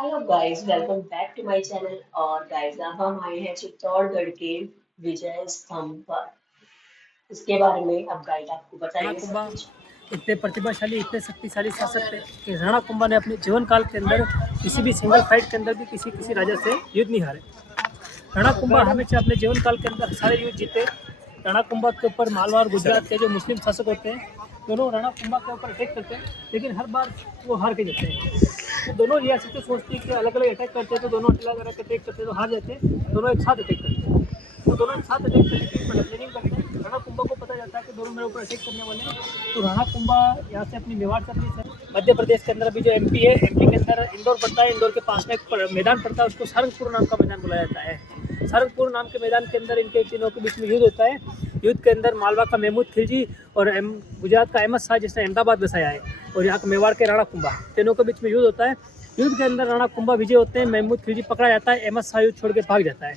Hello guys, welcome back to my channel. और guys, अब हम आए हैं चित्तौड़गढ़ के विजय स्तंभ पर। इसके बारे में अब गाइड आपको राणा बताएंगे सब कुंभा कुछ। इतने प्रतिभाशाली, इतने शक्तिशाली शासक थे कि राणा कुंभा ने अपने जीवन काल के अंदर किसी भी सिंगल फाइट के अंदर भी किसी किसी राजा से युद्ध नहीं हारे। राणा कुंभा हमेशा अपने जीवन काल के अंदर सारे युद्ध जीते। राणा कुंभा के ऊपर मालवा और गुजरात के जो मुस्लिम शासक होते हैं, दोनों राणा कुंभा के ऊपर अटैक करते हैं, लेकिन हर बार वो हार के जाते हैं। तो दोनों रियासतें सोचती है कि अलग अलग अटैक करते हैं, तो दोनों अलग अलग अटैक करते हैं तो हार जाते हैं, दोनों एक साथ अटैक करते हैं। तो दोनों एक साथ अटैक करने की प्लानिंग करते हैं। राणा कुंभा को पता जाता है कि दोनों मेरे ऊपर अटैक करने वाले हैं, तो राणा कुंभा यहाँ से अपनी मेवाड़ से अपनी मध्य प्रदेश के अंदर अभी जो एमपी है, एमपी के अंदर इंदौर पड़ता है, इंदौर के पास में एक मैदान पड़ता है, उसको सारंगपुर नाम का मैदान बुलाया जाता है। सारंगपुर नाम के मैदान के अंदर इनके तीनों के बीच में युद्ध होता है। युद्ध के अंदर मालवा का महमूद खिलजी और गुजरात का अहमद शाह जिसने अहमदाबाद बसाया है, और यहाँ के मेवाड़ के राणा कुंभा, तीनों के बीच में युद्ध होता है। युद्ध के अंदर राणा कुंभा विजय होते हैं, महमूद खिलजी पकड़ा जाता है, अहमद शाह युद्ध छोड़ के भाग जाता है।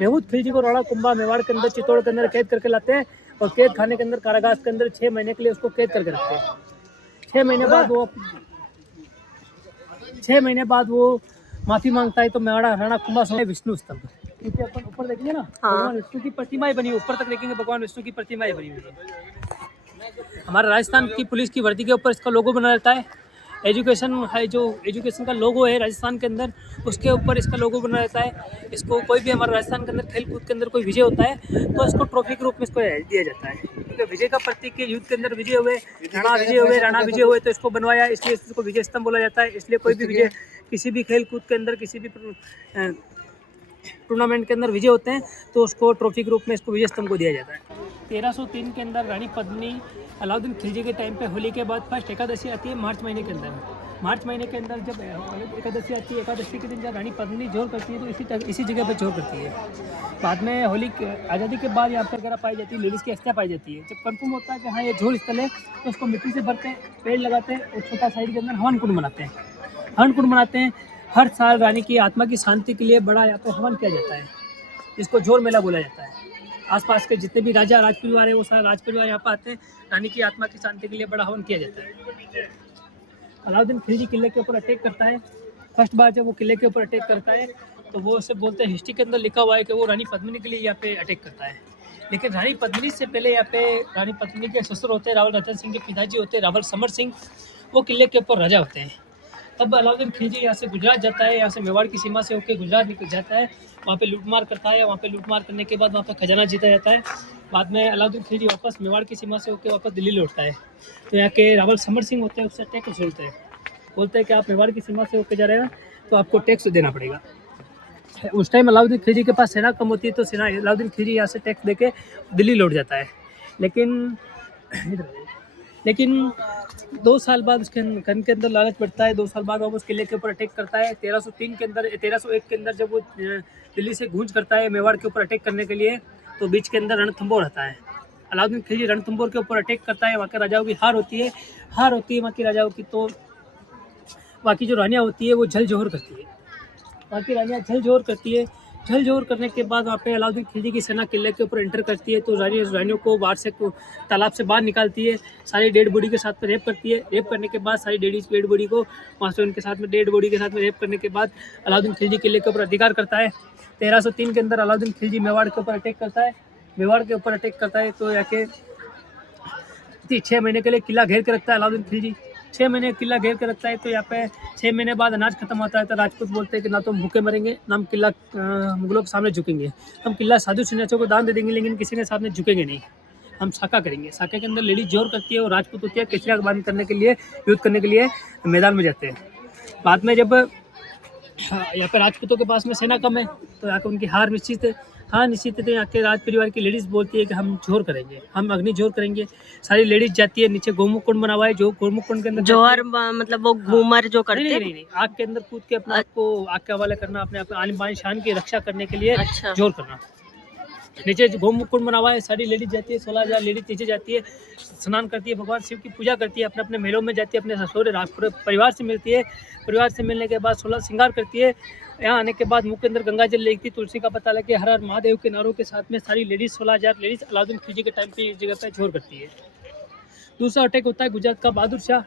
महमूद खिलजी को राणा कुंभा मेवाड़ के अंदर चित्तौड़ के अंदर कैद करके लाते हैं, और कैद खाने के अंदर कारागार के अंदर 6 महीने के लिए उसको कैद करके रखते हैं। 6 महीने बाद वो माफी मांगता है, तो मेवाड़ा राणा कुंभा सोने विष्णु स्तंभ, क्योंकि अपन ऊपर देखेंगे ना, भगवान विष्णु की प्रतिमाएं बनी, ऊपर तक देखेंगे भगवान विष्णु की प्रतिमाएं बनी हुई है। हमारे राजस्थान की पुलिस की वर्दी के ऊपर इसका लोगो बना रहता है। एजुकेशन है, जो एजुकेशन का लोगो है राजस्थान के अंदर, उसके ऊपर इसका लोगो बना रहता है। इसको कोई भी हमारे राजस्थान के अंदर खेल कूद के अंदर कोई विजय होता है, तो इसको ट्रॉफी के रूप में इसको दिया जाता है, क्योंकि विजय का प्रतीक के युद्ध के अंदर विजय हुए, राणा विजय हुए, तो इसको बनवाया, इसलिए इसको विजय स्तंभ बोला जाता है। इसलिए कोई भी विजय, किसी भी खेल कूद के अंदर, किसी भी टूर्नामेंट के अंदर विजय होते हैं, तो उसको ट्रॉफी के रूप में इसको विजय स्तंभ को दिया जाता है। 1303 के अंदर रानी पद्मिनी अलाउद्दीन खिलजी के टाइम पे होली के बाद फर्स्ट एकादशी आती है मार्च महीने के अंदर। मार्च महीने के अंदर जब एकादशी आती है, एकादशी के दिन जब रानी पद्मिनी जोर करती है, तो इसी जगह पर जोर करती है। बाद में होली आज़ादी के बाद यहाँ पर वगैरह पाई जाती है, लेडीज़ की अस्थियाँ पाई जाती है। जब कंफर्म होता है कि हाँ ये झोल स्थल है, तो उसको मिट्टी से भरते हैं, पेड़ लगाते हैं, और छोटा साइड के अंदर हवन कुंड बनाते हैं। हवन कुंड बनाते हैं। हर साल रानी की आत्मा की शांति के लिए बड़ा यहाँ पे हवन किया जाता है, इसको जोर मेला बोला जाता है। आसपास के जितने भी राजा राज परिवार है, वो सारा राज परिवार यहाँ पर आते हैं। रानी की आत्मा की शांति के लिए बड़ा हवन किया जाता है। अलाउद्दीन खिलजी किले के ऊपर अटैक करता है। फर्स्ट बार जब वो किले के ऊपर अटैक करता है, तो वो उसे बोलते हैं, हिस्ट्री के अंदर लिखा हुआ है कि वो रानी पद्मिनी के लिए यहाँ पे अटैक करता है। लेकिन रानी पद्मिनी से पहले यहाँ पे रानी पद्मिनी के ससुर होते हैं, रावल रतन सिंह के पिताजी होते हैं रावल समर सिंह, वो किले के ऊपर राजा होते हैं। तब अलाउद्दीन खिलजी यहाँ से गुजरात जाता है, यहाँ से मेवाड़ की सीमा से होकर गुजरात निकल जाता है, वहाँ पे लूटमार करता है। वहाँ पे लूटमार करने के बाद वहाँ पे खजाना जीता जाता है। बाद में अलाउद्दीन खिलजी वापस मेवाड़ की सीमा से होकर वापस दिल्ली लौटता है, तो यहाँ के रावल समर सिंह होते हैं, उससे टैक्स वसूलते हैं। बोलते हैं कि आप मेवाड़ की सीमा से होकर जा रहे हैं, तो आपको टैक्स देना पड़ेगा। उस टाइम अलाउद्दीन खिलजी के पास सेना कम होती है, तो सेना अलाउद्दीन खिलजी यहाँ से टैक्स देके दिल्ली लौट जाता है। लेकिन 2 साल बाद उसके घर के अंदर लालच बढ़ता है। 2 साल बाद वो उस किले के ऊपर अटैक करता है। 1301 के अंदर जब वो दिल्ली से गूंज करता है मेवाड़ के ऊपर अटैक करने के लिए, तो बीच के अंदर रणथंभौर रहता है। अलाउद्दीन खिलजी रणथंभौर के ऊपर अटैक करता है, वहाँ के राजाओं की हार होती है वहाँ की राजाओं की। तो वहाँ की जो रानियाँ होती है वो झल जोहर करती है, वहाँ की रानियाँ झल जोहर करती है। झल जोहर करने के बाद वहाँ पे अलाउद्दीन खिलजी की सेना किले के ऊपर एंटर करती है, तो रानियों को बाहर से तालाब से बाहर निकालती है, सारी डेड बॉडी के साथ में रेप करती है। रेप करने के बाद सारी डेड बॉडी को वहाँ से उनके साथ में डेड बॉडी के साथ में रेप करने के बाद अलाउद्दीन खिलजी किले के ऊपर अधिकार करता है। 1303 के अंदर अलाउद्दीन खिलजी मेवाड़ के ऊपर अटैक करता है, तो यहाँ के 6 महीने के लिए किला घेर के रखता है अलाउद्दीन खिलजी। 6 महीने किला घेर के रखता है, तो यहाँ पे 6 महीने बाद अनाज खत्म होता है, तो राजपूत बोलते हैं कि ना तो हम भूखे मरेंगे, ना हम किला मुगलों के सामने झुकेंगे। हम किला साधु सन्यासियों को दान दे देंगे, लेकिन किसी के सामने झुकेंगे नहीं, हम साका करेंगे। साके के अंदर लेडीज जोर करती है, और राजपूत होती है केसरिया बांध करने के लिए, युद्ध करने के लिए मैदान में जाते हैं। बाद में जब यहाँ पे राजपूतों के पास में सेना कम है, तो यहाँ पे उनकी हार निश्चित है। तो यहाँ के राज परिवार की लेडीज़ बोलती है कि हम जोर करेंगे, हम अग्नि जोर करेंगे। सारी लेडीज जाती है, नीचे गोमुख कुंड बना हुआ है, जो गोमुख कुंड के अंदर जोहर मतलब वो घूमर जो करते हैं। नहीं, आग के अंदर कूद के अपने आप को आग के हवाले करना, अपने आप आन बान शान की रक्षा करने के लिए अच्छा। जोर करना। नीचे गोमुख कुंड बना हुआ है, सारी लेडीज जाती है, 16,000 लेडीज नीचे जाती है, स्नान करती है, भगवान शिव की पूजा करती है, अपने अपने महलों में जाती है, अपने ससुर परिवार से मिलती है। परिवार से मिलने के बाद 16 श्रृंगार करती है। यहाँ आने के बाद मुंह के अंदर गंगा जल लेती, तुलसी का पत्ता लेके हर हर महादेव के नारों के साथ में सारी लेडीज 16,000 लेडीज अलाउद्दीन खिलजी के टाइम पे इस जगह पे जोर करती है। दूसरा अटैक होता है गुजरात का बहादुर शाह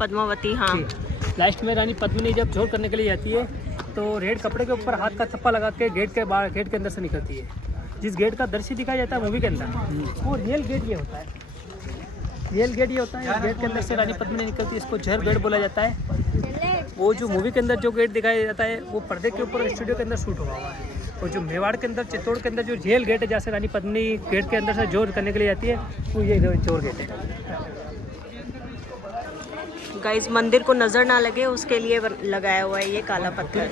पद्मावती। हाँ, लास्ट में रानी पद्मिनी जब जोर करने के लिए जाती है तो रेड कपड़े के ऊपर हाथ का थप्पा लगा के गेट के बाहर, गेट के अंदर से निकलती है। जिस गेट का दृश्य दिखाया जाता है मूवी के अंदर, वो रियल गेट ये होता है। रियल गेट ये होता है, गेट के अंदर से रानी पद्मिनी निकलती है, इसको झर गेट बोला जाता है। वो जो मूवी के अंदर जो गेट दिखाया जाता है वो पर्दे के ऊपर स्टूडियो के अंदर शूट हुआ है। और जो मेवाड़ के अंदर, चित्तौड़ के अंदर जो रियल गेट है जहाँ से रानी पद्मिनी गेट के अंदर से जोर करने के लिए जाती है, वो ये जोर गेट है। गाइस मंदिर को नजर ना लगे उसके लिए लगाया हुआ है ये काला पत्थर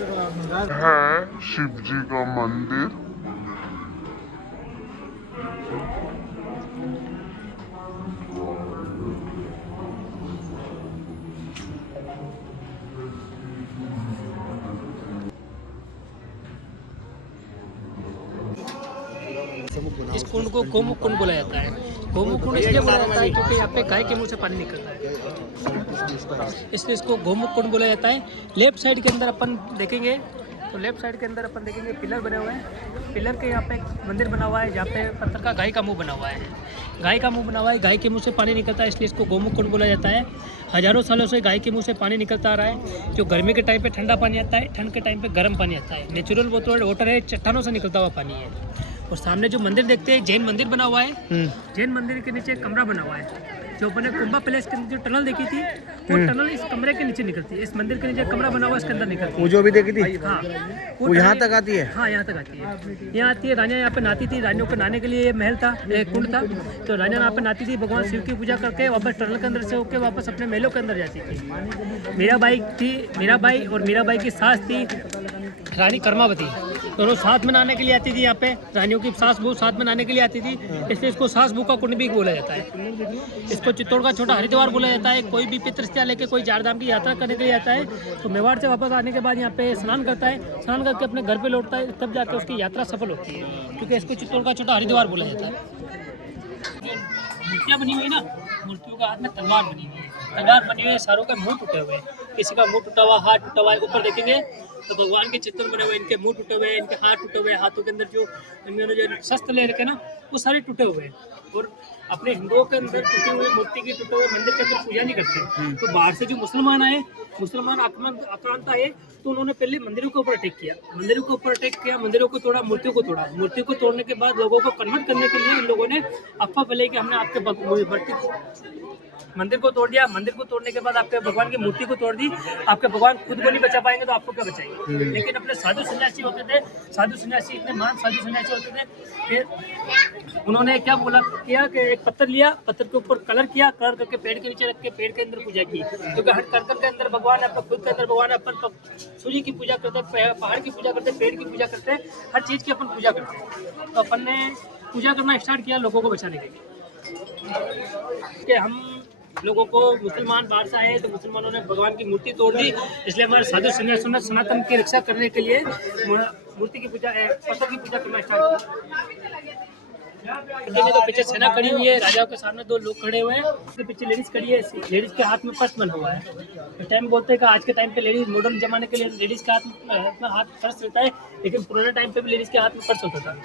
है शिव जी का मंदिर। इस कुंड को गोमुख कुंड बोला जाता है। गोमुख कुंड इसलिए बोला जाता है क्योंकि यहाँ पे गाय के मुंह से पानी निकलता है, इसलिए इसको गोमुख कुंड बोला जाता है। लेफ्ट साइड के अंदर अपन देखेंगे तो लेफ्ट साइड के अंदर अपन देखेंगे पिलर बने हुए हैं। पिलर के यहाँ पे एक मंदिर बना हुआ है जहाँ पे पत्थर का गाय का मुंह बना हुआ है। गाय का मुंह बना हुआ है, गाय के मुंह से पानी निकलता है, इसलिए इसको गोमुख कुंड बोला जाता है। हज़ारों सालों से गाय के मुंह से पानी निकलता आ रहा है। जो गर्मी के टाइम पे ठंडा पानी आता है, ठंड के टाइम पे गर्म पानी आता है। नेचुरल वाटर है, चट्टानों से निकलता हुआ पानी है। और सामने जो मंदिर देखते हैं जैन मंदिर बना हुआ है। जैन मंदिर के नीचे एक कमरा बना हुआ है। जो अपने कुंभा पैलेस के जो टनल देखी थी वो टनल इस कमरे के नीचे निकलती है। इस मंदिर के नीचे कमरा बना हुआ है, इसके अंदर निकलती है। वो जो भी देखी थी हाँ, वो यहाँ तक आती है। हाँ, यहाँ तक आती है। यहाँ आती है। रानियाँ यहाँ पे नहाती थी। रानियों को नहाने के लिए ये महल था, एक कुंड था। तो रानियाँ यहाँ पे नहाती थी, भगवान शिव की पूजा करके वापस टनल के अंदर से होकर वापस अपने महलों के अंदर जाती थी। मीराबाई थी, मीराबाई और मीराबाई की सास थी रानी कर्मावती, दोनों साथ में नहाने के लिए आती थी। यहाँ पे रानियों की सास बहू साथ में नहाने के लिए आती थी, इसलिए इसको सास बहू का कुंड भी बोला जाता है। इसको चित्तौड़ का छोटा हरिद्वार बोला जाता है। कोई भी पितृस्त्या लेके कोई चार धाम की यात्रा करने के लिए आता है तो मेवाड़ से वापस आने के बाद यहाँ पे स्नान करता है। स्नान करके अपने घर पे लौटता है, तब जाके उसकी यात्रा सफल होती है, क्योंकि इसको चित्तौड़ का छोटा हरिद्वार बोला जाता है। मूर्तियाँ बनी हुई ना, मूर्तियों के हाथ में तलवार बनी हुई है। तलवार बनी हुई है, सारों का मुंह टूटे हुए हैं, किसी का मुंह टूटा हुआ, हाथ टूटा हुआ है। ऊपर देखेंगे तो भगवान के चित्र बने हुए हैं, इनके मुंह टूटे हुए हैं, इनके हाथ टूटे हुए हैं। हाथों के अंदर जो इन्होंने जो शस्त्र ले रखे ना वो सारे टूटे हुए हैं। और अपने हिंदुओं के अंदर टूटी हुई मूर्ति की, टूटे हुए मंदिर के अंदर पूजा नहीं करते। तो बाहर से जो मुसलमान आए, मुसलमान आक्रांत आए, तो उन्होंने पहले मंदिरों के ऊपर अटैक किया। मंदिरों के ऊपर अटैक किया, मंदिरों को तोड़ा, मूर्तियों को तोड़ा। मूर्तियों को तोड़ने के बाद लोगों को कन्वर्ट करने के लिए इन लोगों ने अफवाह फैलाई कि हमने आपके मंदिर को तोड़ दिया। मंदिर को तोड़ने के बाद आपके भगवान की मूर्ति को तोड़ दी। आपके भगवान खुद को नहीं बचा पाएंगे तो आपको क्या बचाएंगे। लेकिन अपने साधु सन्यासी होते थे, साधु सन्यासी इतने महान साधु सन्यासी होते थे, फिर उन्होंने क्या बोला किया कि एक पत्थर लिया, पत्थर के ऊपर कलर किया, कलर करके पेड़ के नीचे रख के पेड़ के अंदर पूजा की। क्योंकि हर कर्कल के अंदर भगवान है, आपका खुद के अंदर भगवान है। अपन सूर्य की पूजा करते हैं, पहाड़ की पूजा करते हैं, पेड़ की पूजा करते हैं, हर चीज़ की अपन पूजा करते हैं। तो अपन ने पूजा करना स्टार्ट किया लोगों को बचाने के लिए। कि हम लोगों को मुसलमान बाहर से आए तो मुसलमानों ने भगवान की मूर्ति तोड़ दी, इसलिए हमारे साधु सन्यासियों ने सनातन की रक्षा करने के लिए मूर्ति की पूजा, पत्थर की पूजा करना स्टार्ट किया। तो पीछे सेना खड़ी हुई है, राजाओं के सामने दो लोग खड़े हुए हैं, उसके पीछे लेडीज खड़ी है। लेडीज के हाथ में पर्स बना हुआ है। तो टाइम बोलते हैं कि आज के टाइम पे लेडीज, मॉडर्न जमाने के लिए लेडीज के हाथ पर्स रहता है, लेकिन पुराने टाइम पे भी लेडीज के हाथ में पर्स होता था।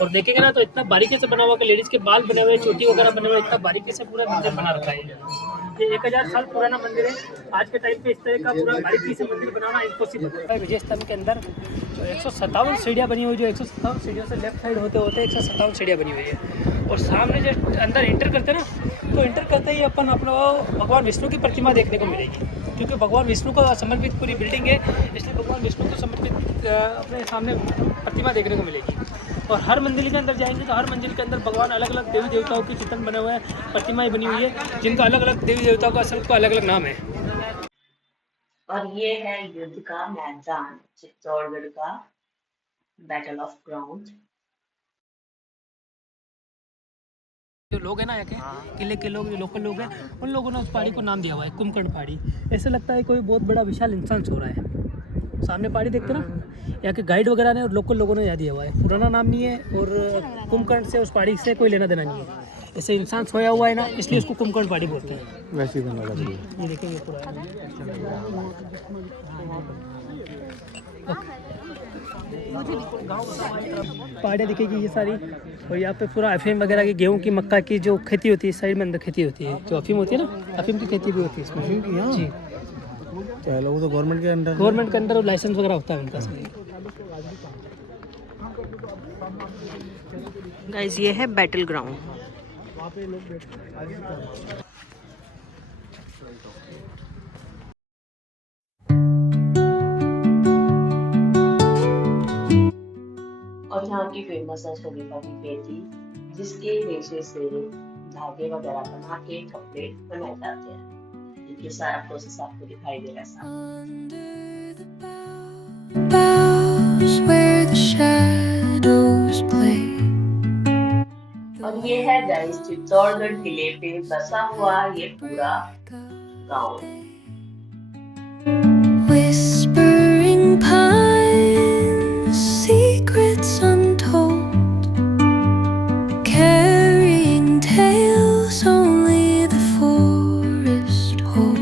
और देखेंगे ना तो इतना बारीकी से बना हुआ कि लेडीज के बाल बने हुए, चोटी वगैरह बने हुए, इतना बारीकी से पूरा मंदिर बना रखा है। ये 1000 साल पुराना मंदिर है। आज के टाइम पे इस तरह का पूरा बारीकी से मंदिर बनाना इम्पॉसिबल है। विजय स्तंभ के अंदर जो 157 सीढ़ियाँ बनी हुई, जो 157 सीढ़ियों से लेफ्ट साइड होते होते 157 सीढ़ियाँ बनी हुई है। और सामने जो अंदर एंटर करते हैं ना, तो एंटर करते ही अपन अपना भगवान विष्णु की प्रतिमा देखने को मिलेगी, क्योंकि भगवान विष्णु को समर्पित पूरी बिल्डिंग है, इसलिए भगवान विष्णु को समर्पित अपने सामने प्रतिमा देखने को मिलेगी। और हर मंदिर के अंदर जाएंगे तो हर मंदिर के अंदर भगवान अलग अलग देवी देवताओं की चित्र बने हुए हैं, प्रतिमाएं बनी हुई है, जिनका अलग अलग देवी देवताओं का सबका अलग अलग नाम है। और ये है युद्ध का मैदान, चित्तौड़गढ़ का बैटल ऑफ ग्राउंड। जो लोग हैं ना यहाँ के किले के लोग, जो लोकल लोग हैं, उन लोगों ने उस पहाड़ी को नाम दिया हुआ है कुंभकर्ण पहाड़ी। ऐसा लगता है कोई बहुत बड़ा विशाल इंसान सो रहा है। सामने पहाड़ी देखते ना, यहाँ के गाइड वगैरह ने और लोकल लोगों ने याद दिया हुआ है। पुराना नाम नहीं है और कुंभकर्ण से, उस पहाड़ी से कोई लेना देना नहीं है। ऐसे इंसान सोया हुआ है ना, इसलिए उसको कुंभकर्ण पहाड़ी बोलते हैं। वैसे ही बना लग ये देखेंगे पूरा पहाड़ियाँ दिखेगी ये सारी। और यहाँ पे पूरा अफीम वगैरह की, गेहूँ की, मक्का की जो खेती होती है, साइड में अंदर खेती होती है। जो अफीम होती है ना, अफीम की खेती भी होती है इसमें जी। चलो वो तो गवर्नमेंट के अंडर गवर्नमेंट के अंदर लाइसेंस वगैरह होता है उनका सभी। गाइस ये है बैटल ग्राउंड। और यहाँ की फेमस है शरीफा की खेती, जिसके रेशे से धागे वगैरह बना के कपड़े बनाए जाते हैं। देखिए सारा प्रोसेस आपको दिखाई दे रहा है सामने। boughs where the shadows play. और ये है गाइस चित्तौड़गढ़ किले पे बसा हुआ ये पूरा गांव।